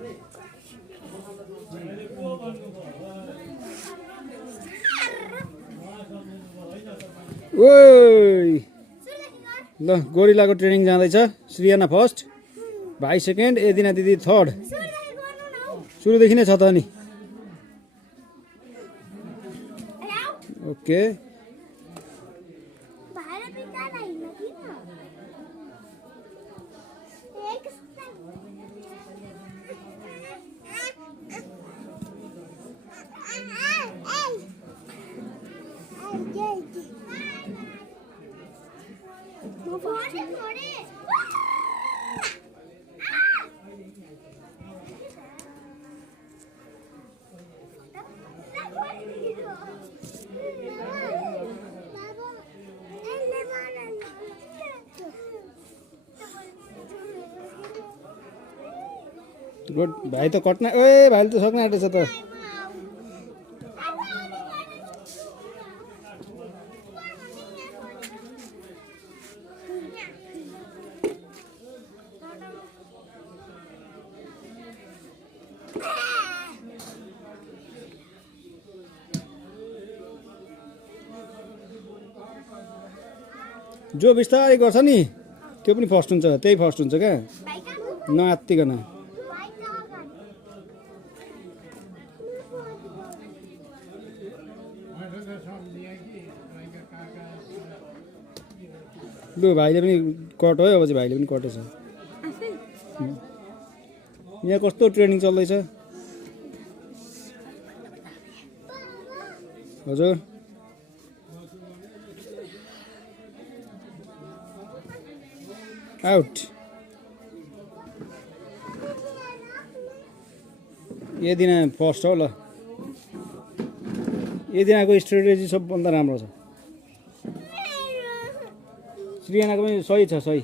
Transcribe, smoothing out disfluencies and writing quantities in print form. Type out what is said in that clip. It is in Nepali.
ओइ ल गोरिलाको ट्रेनिङ जाँदैछ। श्रियाना फर्स्ट, भाइ सेकेन्ड, एदिना दिदी थर्ड। सुरुदेखि नै छ त नि। Okay good. भाइ त कट्न भाइले त सक्न आँटेछ त। जो बिस्तारै गर्छ नि त्यो पनि फर्स्ट हुन्छ, त्यही फर्स्ट हुन्छ क्या, नआत्तिकन। लु भाइले पनि कट हो, अब चाहिँ भाइले पनि कटेछ। यहाँ कस्तो ट्रेनिङ चल्दैछ हजुर? आउट। एदिना फर्स्ट हो ल। एदिनाको स्ट्रेटेजी सबभन्दा राम्रो छ। श्रियानाको पनि सही छ, सही।